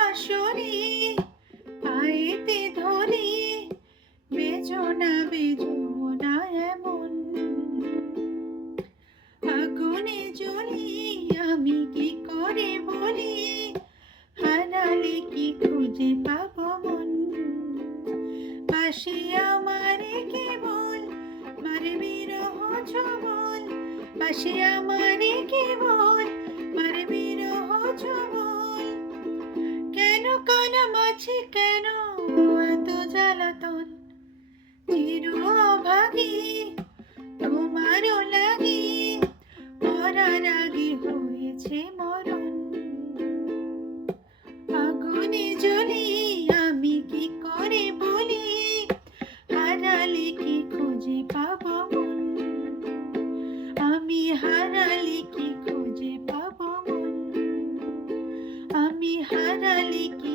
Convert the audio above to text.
বাঁশরি পায়েতে ধরি, বেজো না এমন। আগুনে জ্বলি আমি কি করে বলি, হারালে কি খুঁজে পাবো মন। বাঁশি আমারে কেবল মারে বিরহ ছবল, বাঁশি আমারে কেবল মারে বিরহ ছবল। কেন কানামাছি কেন এত জ্বালাতন, চির অভাগী তোমারও লাগি, মরার আগে হয়েছে মরণ। আগুনে জ্বলি আমি কি করে বলি, হারালে কি খুঁজে পাবো মন। আমি হারালে কি খুঁজে পাবো মন, আমি হারালে কি